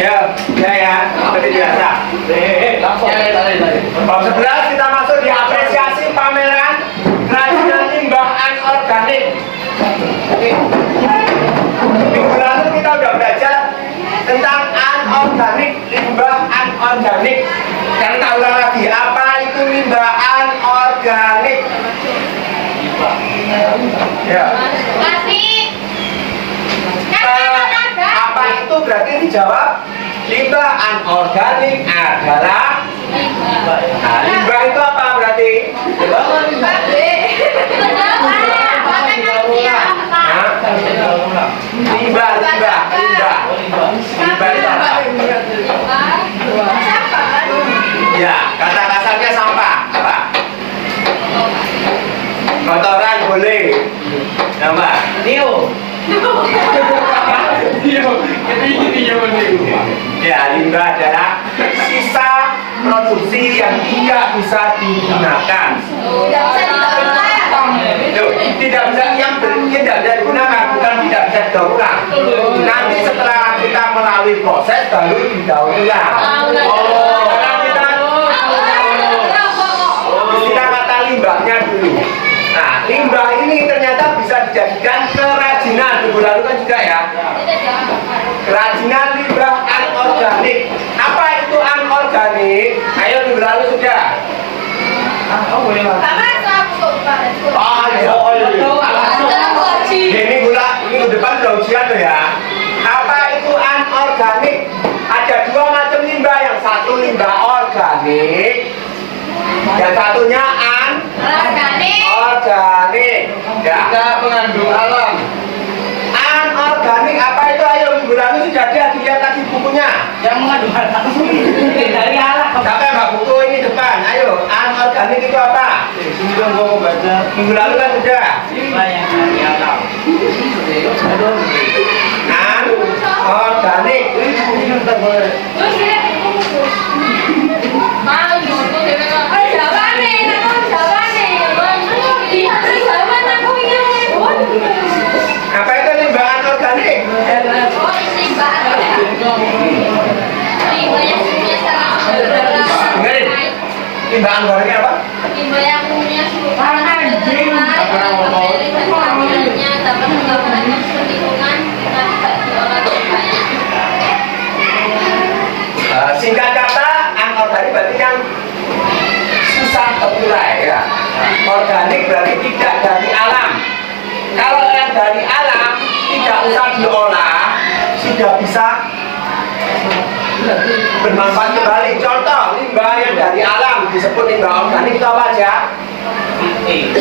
Ya, seperti biasa. Bab 11 kita masuk di apresiasi pameran kerajinan limbah anorganik. Oke. Minggu lalu kita udah belajar tentang anorganik, limbah anorganik. Sekarang kita ulang lagi, apa itu limbah anorganik? Ya. Apa itu berarti dijawab? Limbah anorganik adalah limbah itu apa berarti? Limbah itu apa? Ya, kata kasarnya sampah apa? Kotoran boleh. Nama? Ya, limbah adalah sisa produksi yang tidak bisa digunakan. Tidak bisa digunakan, bukan tidak bisa didaur ulang. Nanti setelah kita melalui proses baru didaur ulang. Kita kata limbahnya dulu. Nah, limbah ini ternyata bisa dijadikan kerajinan. Minggu lalu kan juga ya. Kerajinan limbah anorganik. Apa itu anorganik? Ayo minggu lalu sudah. Minggu depan udah ujian tuh ya. Apa itu anorganik? Ada dua macam limbah. Yang satu limbah organik, yang satunya anorganik. Ya. Tidak mengandung alam. Anorganik apa itu? Ayo minggu lalu sudah ada, dilihat tadi bukunya. Yang mengandung alam dari alam. Siapa yang bawa buku ini depan? Ayo, anorganik itu apa? Sini dong gua mau baca. Minggu lalu kan sudah. Limbah yang dari alam. Anorganik. Apa itu limbah anorganik? Dengerin. Limbah anorganik apa? Limbah yang umumnya dapat menggambarkan lingkungan dengan tidak diolah limbahnya. Singkat kata, anorganik berarti yang susah terurai ya. Organik berarti tidak dari alam. Kalau yang dari alam tidak usah diolah, sudah bisa bermanfaat kembali. Contoh, limbah yang dari alam disebut limbah organik itu apa aja?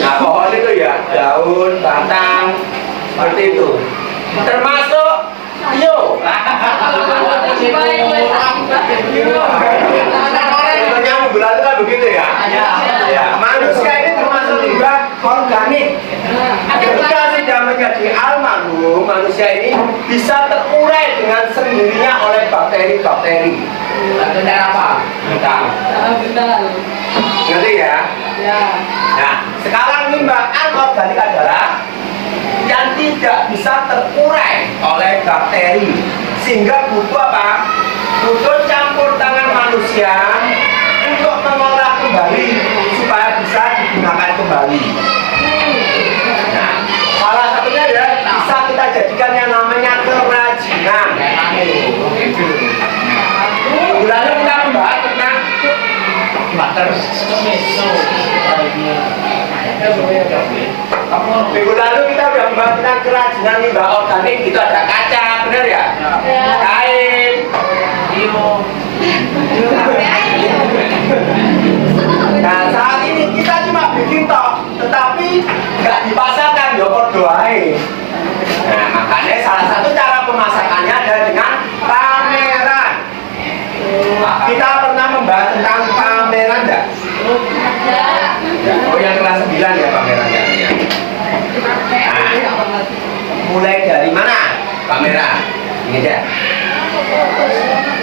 Nah, pohon itu ya, daun, batang, seperti itu. Termasuk bio. Sebenarnya minggu lalu kan begitu ya. Ya, manusia ini termasuk limbah organik. Ketika sudah menjadi almarhum, manusia ini bisa terurai dengan sendirinya oleh bakteri-bakteri. Dengan apa? Ngerti ya? Nah, sekarang limbah anorganik adalah yang tidak bisa terurai oleh bakteri, sehingga butuh apa? Butuh campur tangan manusia untuk mengolah kembali supaya bisa digunakan kembali. Nah, salah satunya ya bisa kita jadikan yang namanya kerajinan. Lalu kita membahas tentang minggu lalu kita sudah membahas tentang kerajinan limbah organik. Itu ada kaca, benar ya? Kain, nah saat ini kita cuma bikin toh, tetapi nggak dipasarkan, jopor doain. Nah, makanya salah satu cara pemasakannya adalah dengan pameran. Kita pernah membahas tentang pameran enggak? Oh, yang kelas 9 ya pamerannya. Nah, mulai dari mana pameran? Ini aja.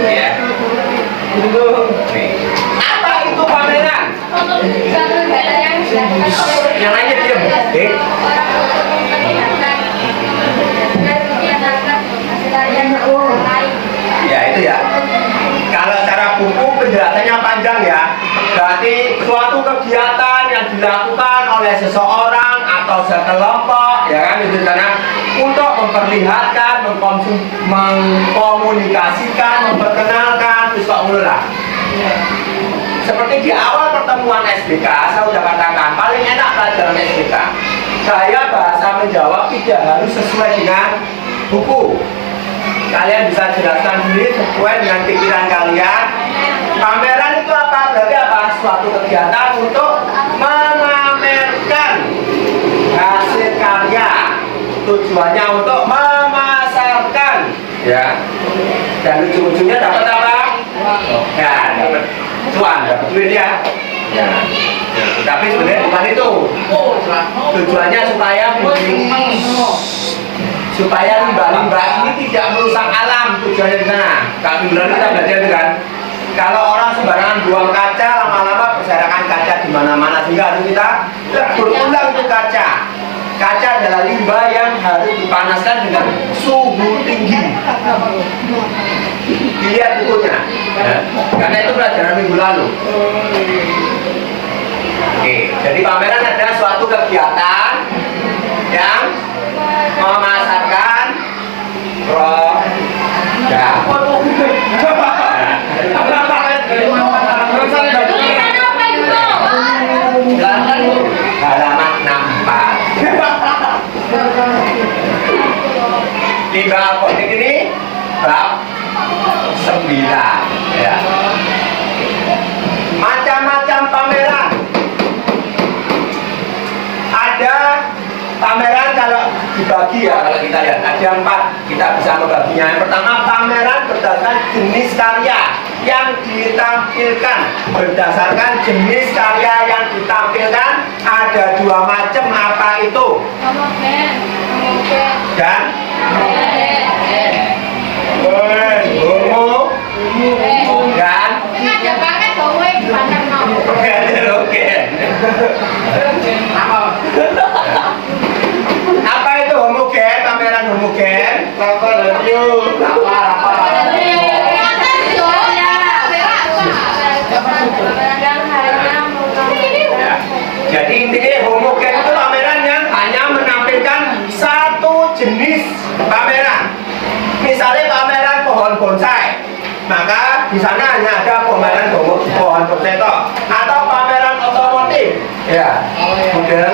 Ya. Apa itu pameran? Yang lainnya diam. Ya itu ya. suatu kegiatan yang dilakukan oleh seseorang atau sekelompok, ya kan, itu karena untuk memperlihatkan, mengkomunikasikan, memperkenalkan, terus kok lah. Seperti di awal pertemuan SBK, saya sudah katakan paling enak pelajaran SBK. Saya bahasa menjawab tidak harus sesuai dengan buku. Kalian bisa jelaskan sendiri sesuai dengan pikiran kalian. Pameran itu apa? Berarti apa? Suatu kegiatan untuk memamerkan hasil karya. Tujuannya untuk memasarkan, ya. Dan ujung-ujungnya dapat apa? Ya, dapat cuan, dapat duit ya. Ya. Tapi sebenarnya bukan itu. Tujuannya supaya limbah-limbah ini tidak merusak alam. Tujuannya di sana. Kami bilang kita belajar itu kan. Kalau orang sembarangan buang kaca, lama-lama berserakan kaca di mana-mana, sehingga harus kita berulang itu kaca. Kaca adalah limbah yang harus dipanaskan dengan suhu tinggi. Dilihat bukunya, ya. Karena itu pelajaran minggu lalu. Oke, jadi pameran adalah suatu kegiatan yang memasarkan produk. Halaman 64. Limbah organik ini bab 9, ya. Macam-macam pameran. Ada pameran kalau dibagi ya, kalau kita lihat ada 4, kita bisa membaginya. Yang pertama, pameran berdasarkan jenis karya yang ditampilkan. Berdasarkan jenis karya yang ditampilkan ada 2 macam, apa itu? Dan homo dan apa itu homogen? Pameran homogen. Jadi intinya homogen itu pameran yang hanya menampilkan satu jenis pameran. Misalnya pameran pohon bonsai, maka di sana hanya ada pameran pohon bonsai toh. Atau pameran otomotif, ya, model.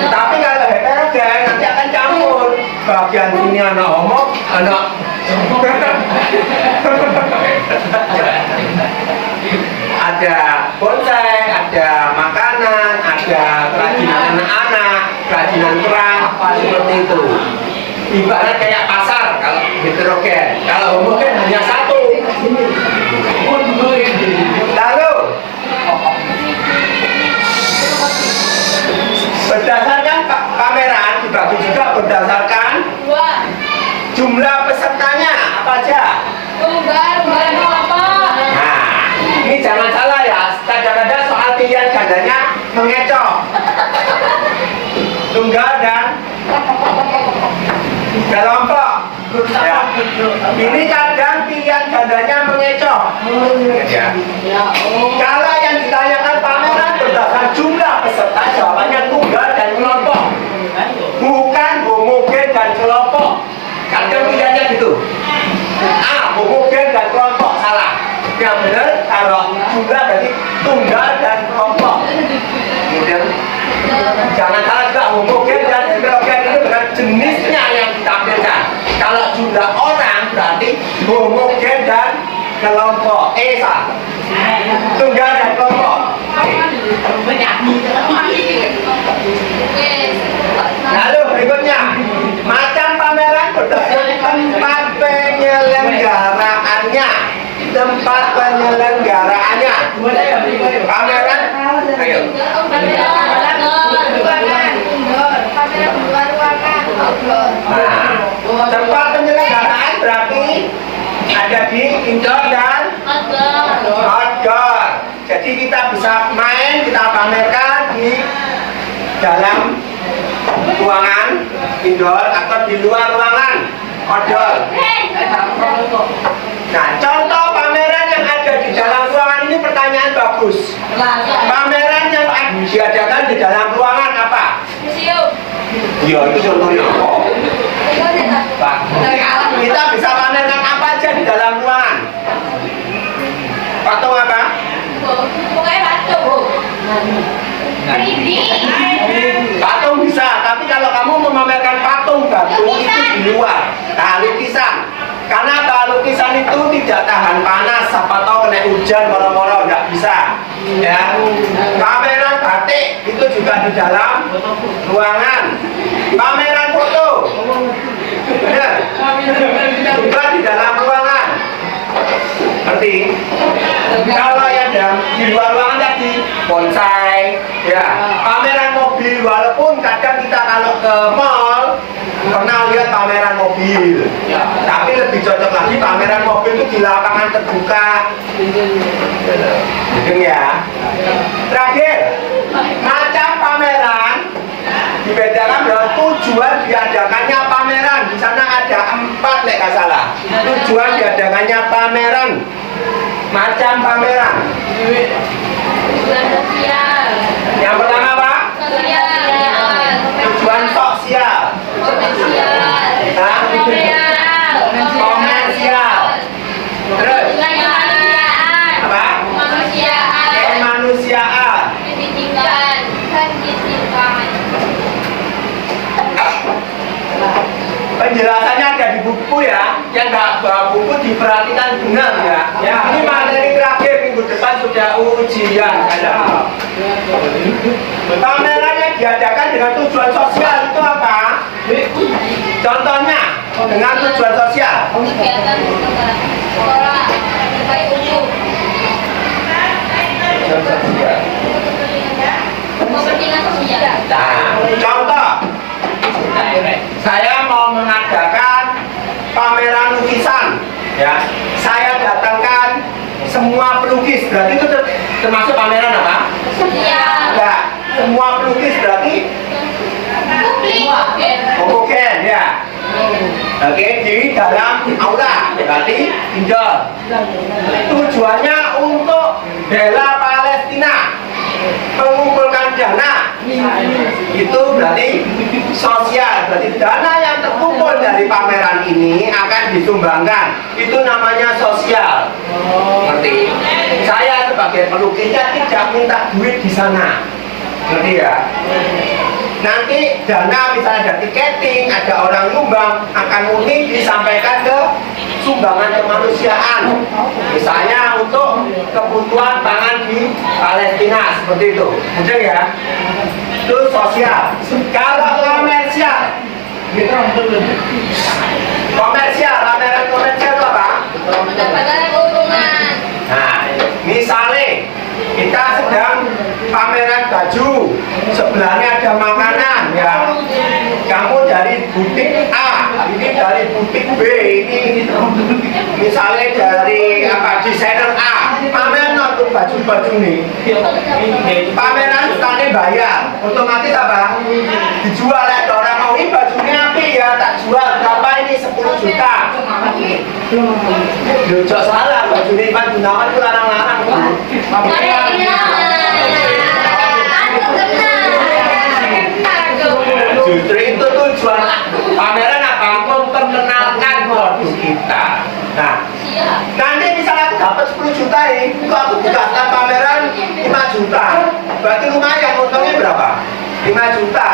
Tapi kalau heterogen nanti akan campur. Bagian sini anak homo, anak ada bonsai, ada makanan, ada kerajinan anak-anak, kerajinan kerang, seperti itu. Ibarat kayak pasar kalau heterogen. Kalau homogen hanya satu. Lalu berdasarkan pameran dibagi juga berdasarkan jumlah pesertanya apa aja. Nah, ini jangan salah ya. Kadang-kadang soal pilihan gandanya mengecoh. Tunggal dan kelompok. Ya. Ini kadang pilihan gandanya mengecoh. Ya. Kalau yang ditanyakan pameran berdasarkan jumlah peserta, jawabannya tunggal dan kelompok. Bukan homogen dan kelompok. Kadang pilihannya gitu. A, homogen dan kelompok, salah. Yang benar kalau jumlah berarti tunggal dan kelompok. Kemudian jangan salah juga, homogen dan heterogen itu dengan jenisnya yang ditampilkan. Kalau jumlah orang berarti homogen dan kelompok. Salah. Tunggal dan kelompok. Lalu berikutnya, macam pameran berdasarkan tempat penyelenggaraannya. Tempat penyelenggaraannya. Pameran, ayo. Nah, tempat penyelenggaraan berarti ada di indoor dan outdoor. Jadi kita bisa main, kita pamerkan di dalam ruangan indoor atau di luar ruangan outdoor. Nah, contoh pameran yang ada di dalam ruangan ini pertanyaan bagus. Iya, itu contohnya apa? Pak, kita bisa pamerkan apa aja di dalam ruangan? Patung apa? Pokoknya patung. Patung bisa, tapi kalau kamu memamerkan patung batu itu di luar. Nah, lukisan. Karena lukisan itu tidak tahan panas, siapa tahu kena hujan, moro-moro nggak bisa. Ya, pameran batik itu juga di dalam ruangan. Pameran foto, benar? Juga di dalam ruangan. Ngerti? Kalau yang di luar ruangan tadi bonsai, ya, pameran mobil. Walaupun kadang kita kalau ke mall pernah lihat pameran mobil, tapi lebih cocok lagi pameran mobil itu di lapangan terbuka. Gitu ya. Terakhir, macam pameran dibedakan dengan tujuan diadakannya pameran. Di sana ada 4 nek nggak salah. Tujuan diadakannya pameran. Macam pameran. Tujuan sosial. Yang pertama apa? Sosial. Tujuan sosial. Komersial. Hah? Komersial. Terus Kemanusiaan. apa? Kemanusiaan. Kemanusiaan. Pendidikan. Pendidikan. Penjelasannya ada di buku ya. Yang nggak bawa buku diperhatikan benar ya. Ini materi terakhir minggu depan sudah ujian ada. Pameran yang diadakan dengan tujuan sosial itu apa? Contohnya dengan tujuan sosial. Kegiatan sekolah. Terbaik umum. Kepentingan sosial. Nah, contoh, saya mau mengadakan pameran lukisan, ya. Saya datangkan semua pelukis, berarti itu termasuk pameran apa? Sosial. Enggak, semua pelukis berarti Publik. homogen, ya. Oke, di dalam aula, berarti indoor. Tujuannya untuk bela Palestina, mengumpulkan dana. Itu berarti sosial, berarti dana yang terkumpul dari pameran ini akan disumbangkan. Itu namanya sosial. Ngerti? Saya sebagai pelukisnya tidak minta duit di sana. Ngerti ya? Nanti dana misalnya ada tiketing, ada orang nyumbang, akan murni disampaikan ke sumbangan kemanusiaan. Misalnya untuk kebutuhan pangan di Palestina, seperti itu. Mudah ya? Itu sosial. Kalau komersial, pameran komersial itu apa? Mendapatkan keuntungan. Nah, misalnya kita sedang pameran baju, sebelahnya ada makanan, ya. Kamu dari butik A, ini dari butik B, ini misalnya dari apa desainer A, pameran untuk baju-baju nih. Pameran setelahnya bayar, otomatis apa? Dijual ya, orang mau ini bajunya api ya, tak jual berapa ini 10 juta. Jujur salah, baju ini Pak Gunawan itu larang-larang. Justru itu tujuan pameran apa? Memperkenalkan produk kita. Nah, nanti misalnya aku dapat 10 juta ini, itu aku bukakan pameran 5 juta. Berarti lumayan, untungnya berapa? 5 juta.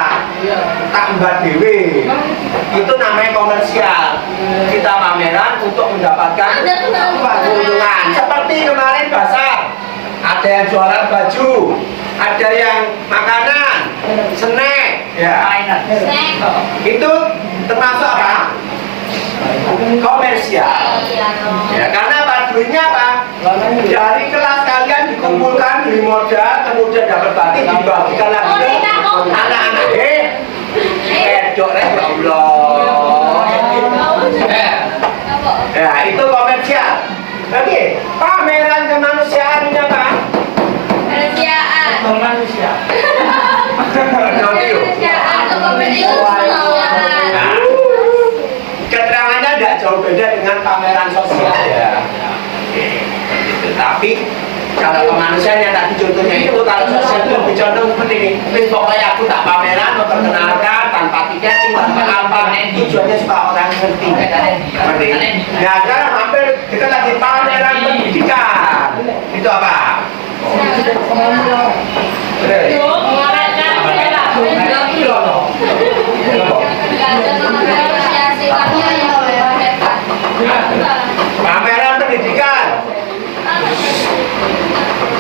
Tak mbak dewe. Itu namanya komersial. Kita pameran untuk mendapatkan keuntungan. Seperti kemarin pasar, ada yang jualan baju, ada yang makanan, snack, ya. Itu termasuk apa? Komersial. Ya, karena apa? Duitnya apa? Dari kelas kalian dikumpulkan, beli modal, kemudian dapat batik dibagikan lagi ke anak-anak. Pedok ya Allah. Ya, itu komersial. Oke, pameran kemanusiaan ini apa? Kemanusiaan. Manusia. Kemanusiaan atau kepentingan sosial. Nah, keterangannya tidak jauh beda dengan pameran sosial ya. Oke, begitu. Tapi Kalau kemanusiaan yang tadi contohnya itu, kalau sosial itu lebih condong seperti ini. Wis pokoknya aku tak pameran, memperkenalkan tanpa tiket, tanpa apa, tujuannya supaya orang ngerti. Ngerti? Nah, sekarang hampir kita lagi pameran pendidikan. Itu apa? Pameran pendidikan.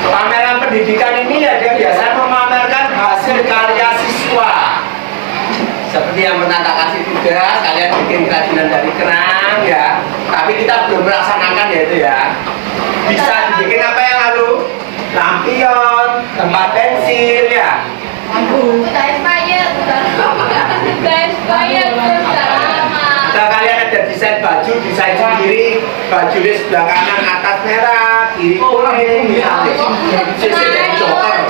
Pameran pendidikan ini ya dia biasa memamerkan hasil karya siswa. Seperti yang pernah tak kasih tugas, kalian bikin kerajinan dari kerang ya. Tapi kita belum melaksanakan ya itu ya. Bisa dibikin apa yang lalu? Lampion, tempat pensil ya. Nah, kalian ada desain baju, desain sendiri, baju di sebelah kanan atas merah, kiri kuning, misalnya. Sisi dari joker.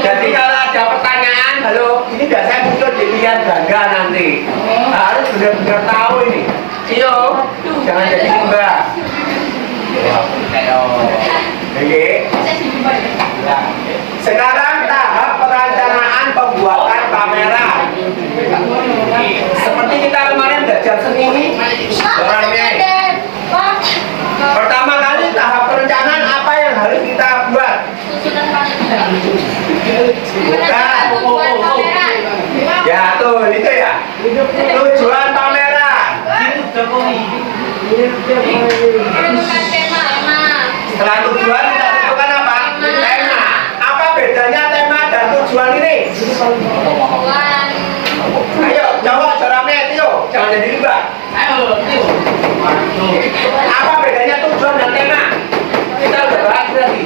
Jadi kalau ada pertanyaan, halo, ini biasanya muncul di pilihan ganda nanti. Harus benar-benar tahu ini. Iyo, jangan jadi mbak. Oke. Sekarang tahap perencanaan pembuatan pameran. Seperti kita kemarin belajar seni orangnya. Pertama kali tahap perencanaan apa yang harus kita buat? Bukan. Ya tuh itu ya. Tujuan pameran. Setelah tujuan kita tentukan apa? Tema. Apa bedanya tema dan tujuan ini? Ayo jawab suaranya Tio. Jangan jadi mbak. Apa bedanya tujuan dan tema? Kita udah bahas tadi.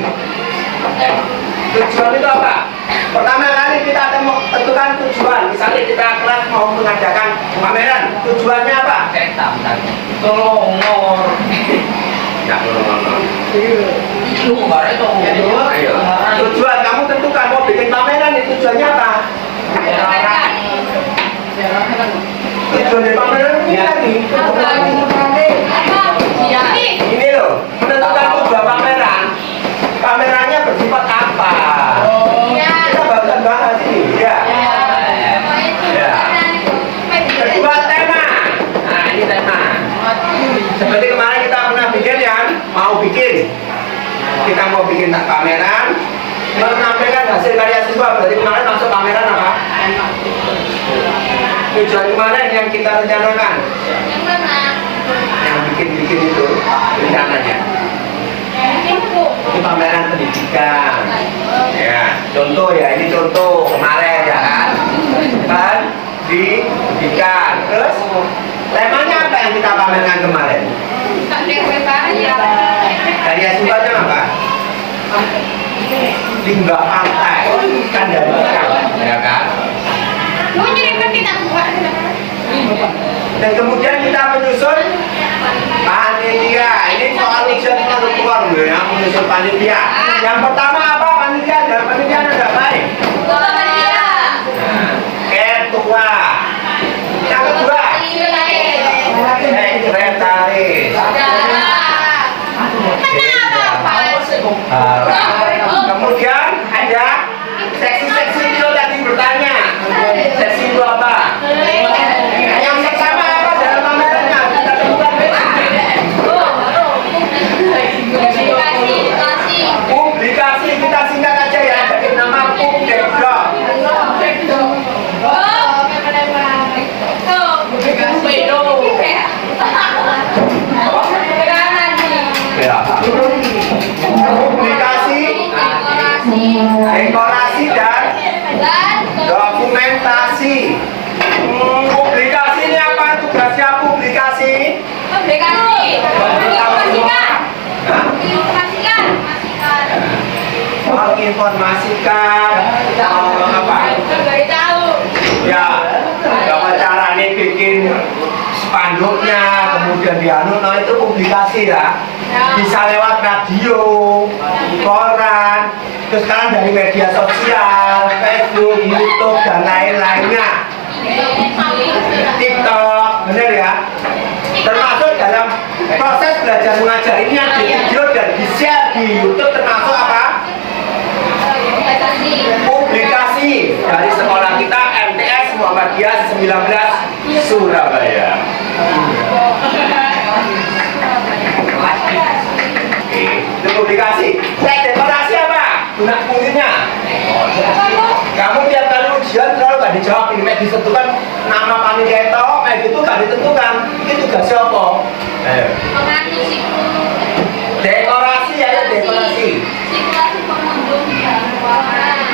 Tujuan itu apa? Pertama kali kita tentukan tujuan. Misalnya kita kelas mau mengadakan pameran. Tujuannya apa? Tolongor. Ya, Ayo. tujuan kamu tentukan mau bikin pameran itu tujuannya apa? Tujuan dari pameran ini tadi. Ini loh, menentukan tujuan pameran. Pamerannya bersifat apa? Kita bakal bahas ini, ya. Kedua tema. Nah ini tema. Seperti kemarin kita pernah bikin yang mau bikin. Kita mau bikin pameran, menampilkan hasil karya siswa. Berarti kemarin masuk pameran apa? Tujuan kemarin yang kita rencanakan. Yang bikin itu rencananya. Ini pameran pendidikan. Ya, contoh ya, ini contoh kemarin ya kan. Kan di pendidikan. Terus temanya apa yang kita pamerkan kemarin? Karya siswanya apa? Limbah pantai, ikan dan ikan, ya kan? Dan kemudian kita menyusun panitia. Ini soal ujian kita keluar ya, menyusun panitia. Yang pertama apa panitia? Dan panitia ada baik. Ketua. Yang kedua, sekretaris. Kemudian ada seksi-seksi itu tadi bertanya. Seksi itu apa? Yang pertama apa dalam pamerannya? Kita temukan publikasi, kita singkat aja ya. Jadi nama Publikdok. Publikasi, dekorasi dan dokumentasi. Publikasi ini apa tugasnya publikasi? Menginformasikan apa? Ya, kalau caranya bikin spanduknya, kemudian dianut, nah itu publikasi ya. Bisa lewat radio, koran, terus sekarang dari media sosial, Facebook, YouTube dan lain-lainnya, TikTok, bener ya? Termasuk dalam Proses belajar mengajar ini yang di video dan di share di YouTube termasuk apa? Publikasi dari sekolah kita MTS Muhammadiyah 19 Surabaya. Oke, itu publikasi. Saya dekorasi apa? Guna fungsinya. Kamu tiap kali ujian selalu gak dijawab ini, mek ditentukan nama panitia itu, mek itu gak ditentukan. Itu tugasnya apa? Ayo. Dekorasi ya, dekorasi.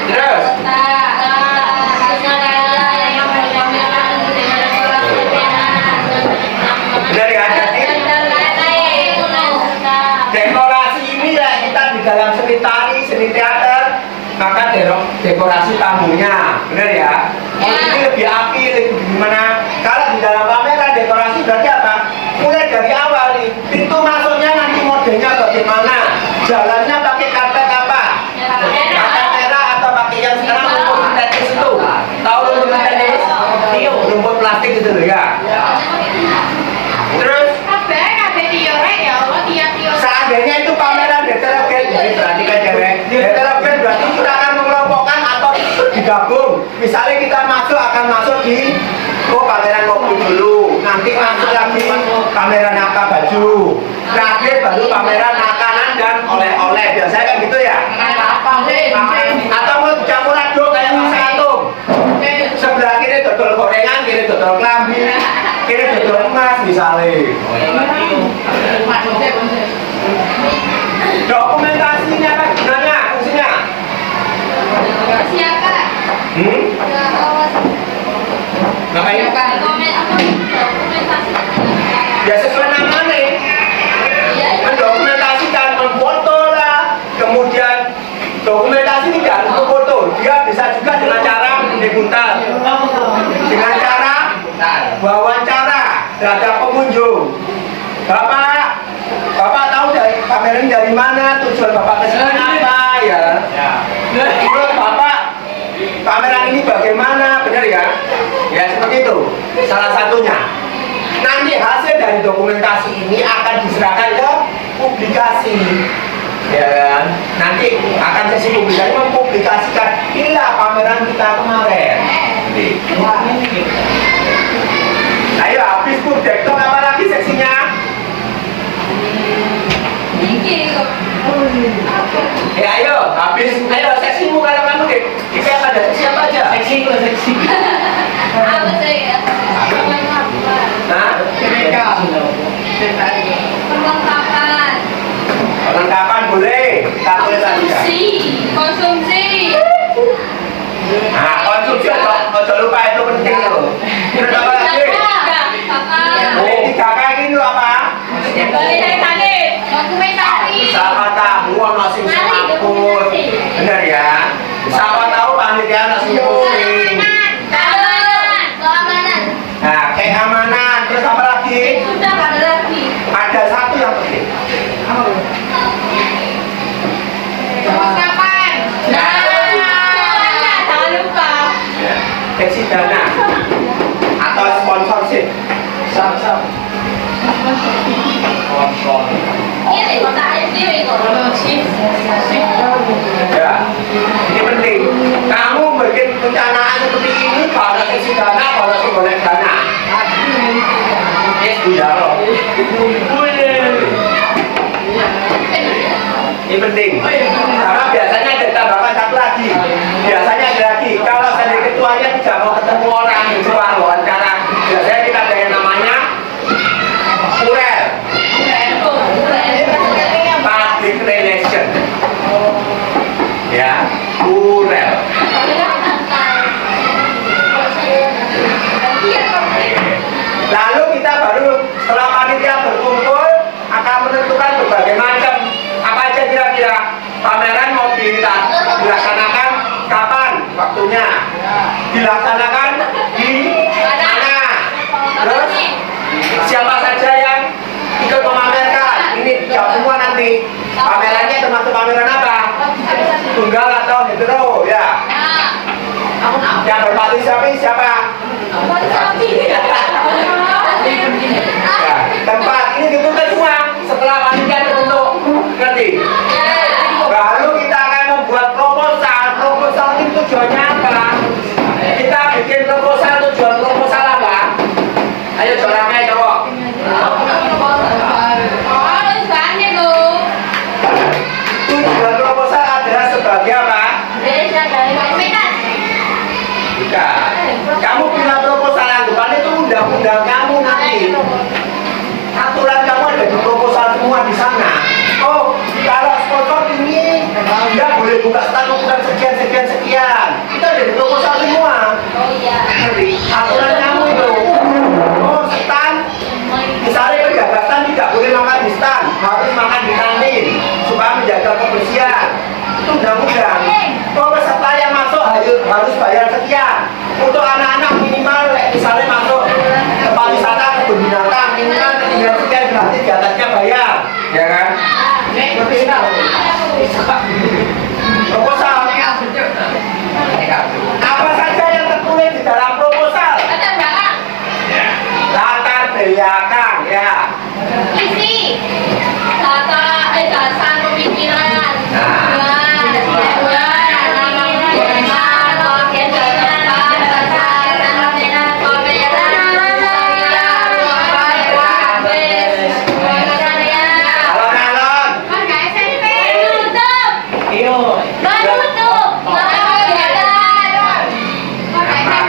Terus? Benar ya, jadi dekorasi ini ya kita di dalam seni tari, seni teater, maka dekorasi panggungnya, benar ya? Ini lebih api, lebih gimana? Kalau di dalam pameran dekorasi berarti apa? Mulai dari awal nih, pintu masuknya nanti modelnya bagaimana? Jalannya pakai karpet apa? Karpet merah atau pakai yang sekarang rumput sintetis itu? Tahu rumput sintetis? Rumput plastik itu loh ya. Terus seandainya itu pameran heterogen, jadi perhatikan cewek. Heterogen berarti kita akan mengelompokkan atau digabung. Misalnya kita akan masuk di pameran mobil dulu, nanti masuk lagi pameran apa baju, terakhir baru pameran makanan dan oleh-oleh. Biasanya kan gitu ya. Atau mau campur aduk kayak masak atom. Sebelah kiri dodol gorengan, kiri dodol kelambi, kiri dodol emas misalnya. Dokumentasinya apa gunanya, fungsinya? Ngapain? Ya sesuai namanya. Mendokumentasikan, memfoto lah. Kemudian dokumentasi tidak harus memfoto. Dia bisa juga dengan cara diputar, dengan cara wawancara terhadap pengunjung. Bapak tahu dari pameran dari mana, tujuan Bapak ke sini apa ya? Menurut Bapak pameran ini bagaimana, benar ya? Ya seperti itu, salah satunya. Nanti hasil dari dokumentasi ini akan diserahkan ke publikasi, ya kan? Nanti akan sesi publikasi mempublikasikan inilah pameran kita kemarin. Ayo habis Budektok apa lagi seksinya? Ayo habis, ayo seksimu kalau kamu deh. Kita ada seksi apa aja? Seksi. Nah, perlengkapan boleh, kita boleh tadi ya. Konsumsi. Nah, konsumsi ojo lupa itu penting loh. Terus apa lagi? Oh, 3K ini loh apa? Siapa tahu ono sing semaput. Bener ya? Siapa tahu panitia ono sing pusing. Nah, kayak amanah. Terus apa lagi? Ada satu yang penting. Seksi dana atau sponsorship. Sam. Sponsor. Ya, ini penting. Kamu bikin perencanaan seperti ini kalau seksi dana, kalau boleh dana. Ya loh. Ini penting. Karena biasanya ada tambahan satu lagi. Biasanya ada lagi. Kalau saya ketuanya tidak mau ketemu orang di luar wawancara, biasanya kita ada yang namanya kurel. Public relation. Ya, kurel. Lalu kita baru setelah panitia berkumpul akan menentukan berbagai macam apa aja kira-kira pameran mau dilaksanakan kapan waktunya, dilaksanakan di mana, terus siapa saja yang ikut memamerkan. Ini jawab semua nanti. Pamerannya termasuk pameran apa? Tunggal atau hetero ya? Yang berpartisipasi siapa? Ya, tempat ini ditentukan Alasan tidak boleh makan di stand, harus makan di kantin supaya menjaga kebersihan. Itu undang-undang. Kalau peserta yang masuk harus bayar sekian. Untuk anak-anak minimal, misalnya masuk tempat wisata kebun binatang, minimal tinggal sekian gratis, di atasnya bayar, ya kan? Seperti itu. Proposal. Apa saja yang tertulis di dalam proposal? Latar belakang. Latar belakang, ya. Isi. Dasar pemikiran. Alon-alon.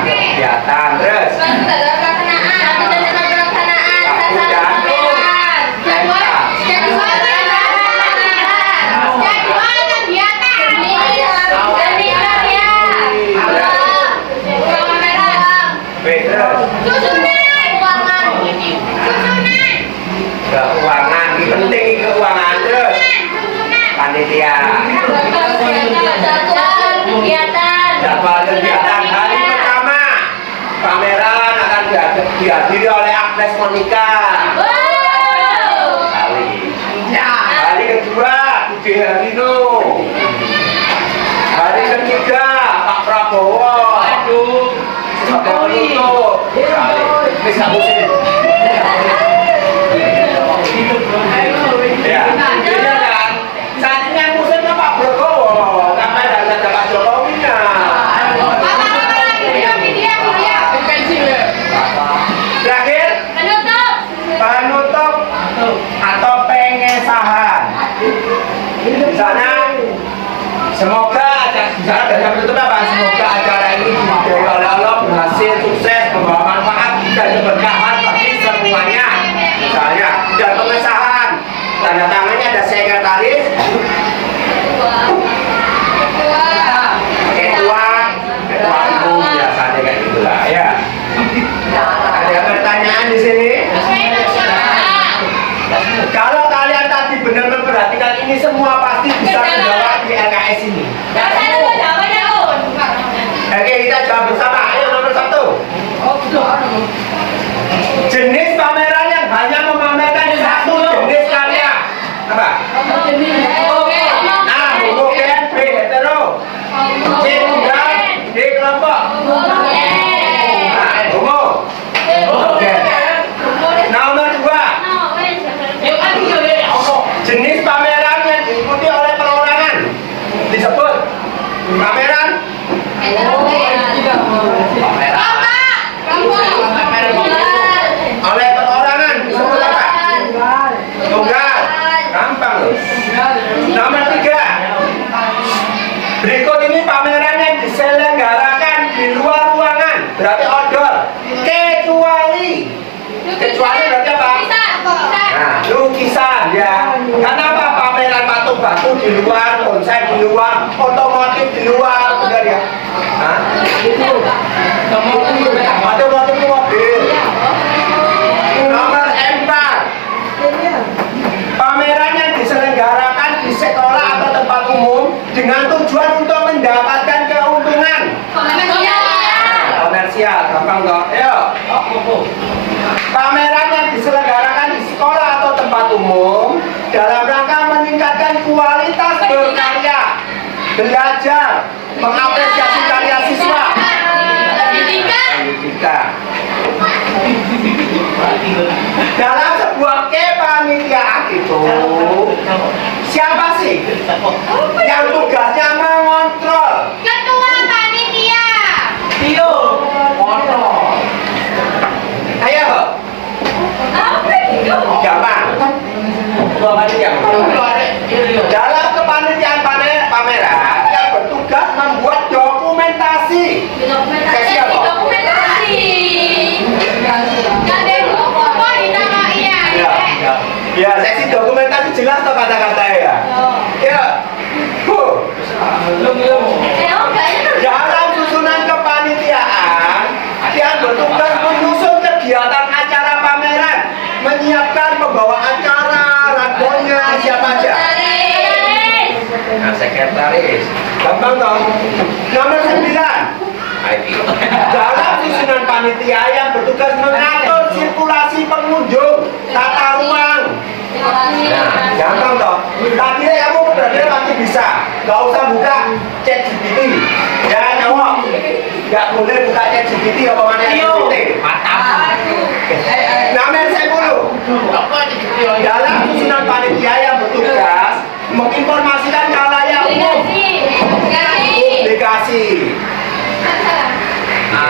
Kegiatan, terus. Keuangan, ini penting keuangan, terus. Panitia. Jadwal kegiatan hari pertama, pameran akan dihadiri oleh Agnes Monica. Hari kedua, Budi Harino. Hari ketiga, Pak Prabowo. Sebagai penutup. Bisa musim. Ya, iya kan? Saat ini yang musimnya Pak Prabowo, sampai ada Pak Jokowinya. Terakhir, penutup atau pengesahan. Di sana, semoga acara ini diberkahi oleh Allah, berhasil, sukses, membawa manfaat dan keberkahan bagi semuanya. Misalnya, dan pengesahan, tanda tangannya ada sekretaris, ketua umum, biasanya kayak gitulah, ya. Ada pertanyaan di sini? Kalau kalian tadi benar memperhatikan ini semua pasti bisa menjawab di LKS ini. Oke, kita jawab bersama. Ayo nomor 1. Jenis pameran yang hanya memamerkan satu jenis karya. Apa? A. Homogen, B. Hetero, C. Tunggal, D. kelompok. Homo. Oke. Nomor 2. Jenis pameran yang diikuti oleh perorangan disebut pameran. Oleh perorangan disebut apa? Tunggal. Gampang loh. Nomor 3. Berikut ini pameran yang diselenggarakan di luar ruangan, berarti outdoor. Kecuali berarti apa? Nah, lukisan ya. Kenapa pameran patung batu di luar, konsep di luar, otomotif di luar, benar ya? Hah? Otomotif itu mobil. Nomor 4. Pameran yang diselenggarakan di sekolah atau tempat umum dengan tujuan untuk mendapatkan keuntungan. Komersial, gampang toh? Ayo. Pameran yang diselenggarakan di sekolah atau tempat umum dalam rangka meningkatkan kualitas berkarya, belajar, mengapresiasi karya siswa. Pendidikan. Dalam sebuah kepanitiaan itu, siapa sih yang tugasnya mengontrol? Ketua panitia. Kontrol. Ayo. Gampang. Ketua panitia. Dalam kepanitiaan pameran yang bertugas membuat dokumentasi. Sesi apa? Ya, sesi dokumentasi jelas toh kata-kata ya. Ya. Dalam susunan kepanitiaan yang bertugas menyusun kegiatan acara pameran, menyiapkan pembawaan sekretaris. Gampang dong. Nomor 9. Dalam susunan panitia yang bertugas mengatur sirkulasi pengunjung, tata ruang. Nah, gampang toh. Tadi kamu benar-benar pasti bisa. Gak usah buka ChatGPT. Ya nyawok. Gak boleh buka ChatGPT apa mana ChatGPT. Nomor 10. Dalam susunan panitia yang bertugas menginformasikan khalayak umum. Publikasi.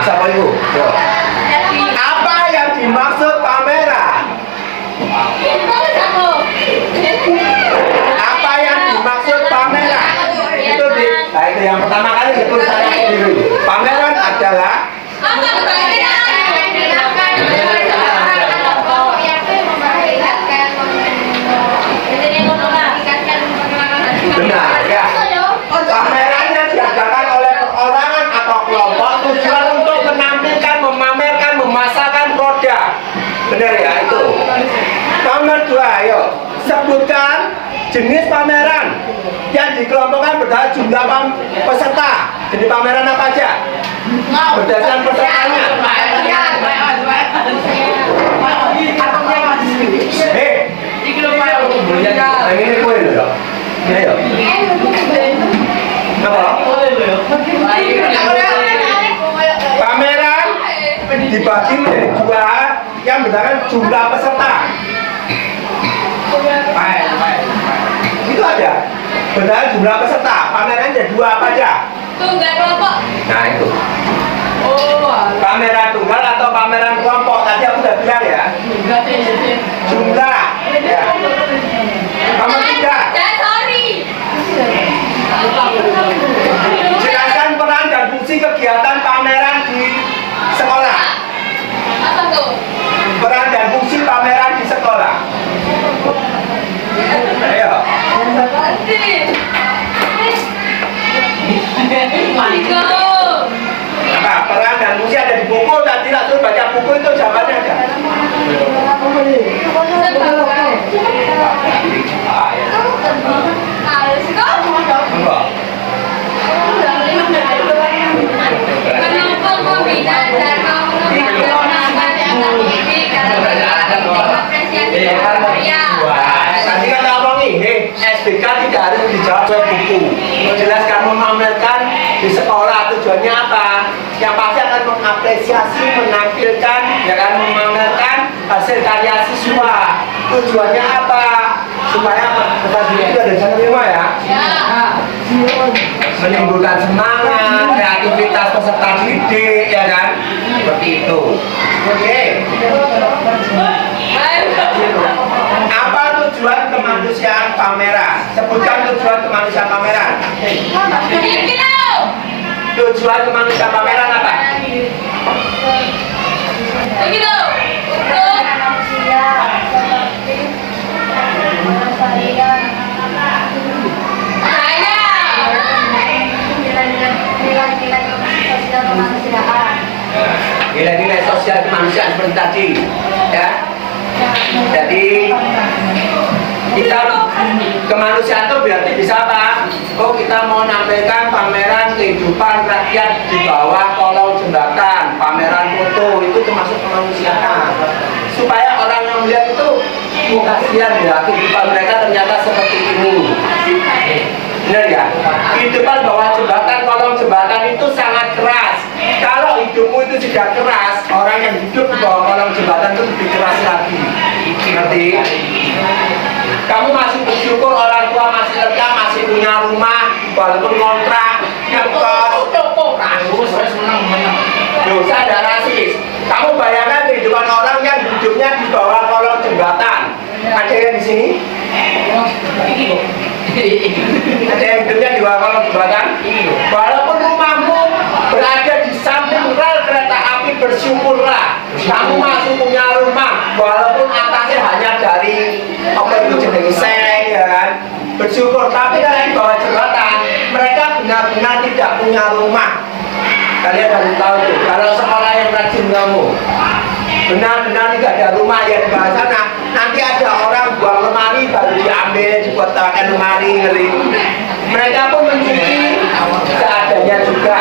Siapa ibu? Apa yang dimaksud pameran? Apa yang dimaksud pameran? Itu yang pertama kali itu saya sendiri. Pameran adalah benar ya. Pameran yang diadakan oleh perorangan atau kelompok tujuan untuk menampilkan, memamerkan, memasarkan produk. Benar ya itu. Nomor 2, ayo sebutkan jenis pameran yang dikelompokkan berdasarkan jumlah peserta. Jadi pameran apa aja? Berdasarkan pesertanya. Ini kue loh. Ini ya. Apa? Pameran dibagi menjadi 2 yang berdasarkan jumlah peserta. Itu aja. Berdasarkan jumlah peserta. Pameran ada 2 apa aja? Tunggal kelompok. Nah itu. Pameran tunggal atau pameran kelompok tadi aku udah bilang ya. Jumlah. Ya. Nomor 3. Jelaskan peran dan fungsi kegiatan pameran di sekolah. Apa tuh? Peran dan fungsi pameran di sekolah. Ayo. Apa peran dan fungsi ada di buku tadi lah, terus baca buku itu jawabannya ada. Enggak. Kenapa kau beda dan kamu menggunakan aktivitas Tadi kata abang ini, SBK tidak harus dijawab oleh buku. Menjelaskan, memamerkan di sekolah tujuannya apa? Yang pasti akan mengapresiasi, menampilkan, ya kan, memamerkan hasil karya siswa. Tujuannya apa? Supaya apa? Tadi itu ada channel 5 ya. Menimbulkan semangat, kreativitas peserta didik, ya kan? Seperti itu. Oke. Apa tujuan kemanusiaan pameran? Sebutkan tujuan kemanusiaan pameran. Tujuan kemanusiaan pameran apa? Begitu. Nilai-nilai sosial kemanusiaan seperti tadi, ya. Jadi kita kemanusiaan itu berarti bisa apa? Oh, kita mau nampilkan pameran kehidupan rakyat di bawah kolong jembatan, pameran foto, itu termasuk kemanusiaan. Supaya orang yang melihat itu, oh kasihan ya, kehidupan mereka ternyata seperti ini. Benar ya? Kehidupan bawah jembatan, kolong jembatan itu sangat keras. Kalau hidupmu itu tidak keras, orang yang hidup di bawah kolong jembatan itu lebih keras lagi. Ngerti? Kamu masih bersyukur orang tua masih lega, masih punya rumah, walaupun kontrak, ngekos, dosa ada rasis. Kamu bayangkan kehidupan orang yang hidupnya di bawah kolong jembatan. Ada yang di sini? Ada yang hidupnya di bawah kolong jembatan? Walaupun rumahmu berada di samping rel kereta api, bersyukurlah. Kamu masih punya rumah, walaupun atasnya hanya dari apa itu jenis seng, ya kan? Bersyukur. Tapi kalau di bawah jembatan, mereka benar-benar tidak punya rumah. Kalian harus tahu tuh. Kalau sekolah yang rajin kamu, benar-benar tidak ada rumah yang di bawah sana. Nanti ada orang buang lemari baru diambil, dibuatkan lemari, ngeri. Mereka pun mencuci seadanya juga.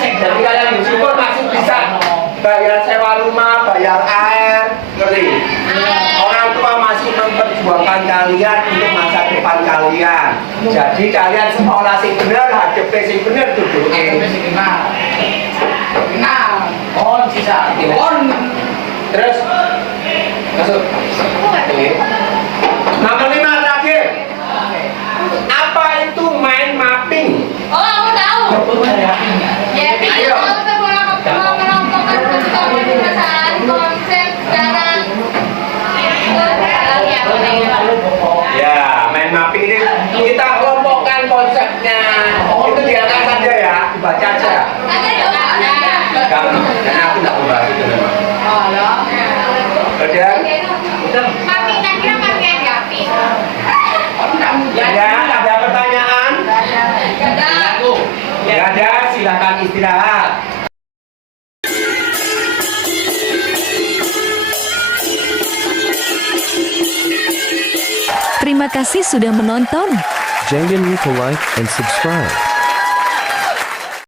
Jadi kalian bersyukur masih bisa bayar sewa rumah, bayar air, ngerti? Orang tua masih memperjuangkan kalian untuk masa depan kalian. Jadi kalian sekolah sing bener, hadapnya sing bener duduknya. Terus masuk. Nomor 5 terakhir. Apa itu mind mapping? Oh, aku tahu. Ya, Ayo. tahu sebelum menentukan perasaan konsep secara Ya, mind mapping ini kita kelompokkan konsepnya. Itu diangkat saja ya, dibaca aja. Kamu, karena aku tidak membahas itu memang. Kemudian, Mapping kan kira pakai mapping. ya, ada pertanyaan? Nggak ada, silakan istirahat. Terima kasih sudah menonton. Jangan lupa like and subscribe.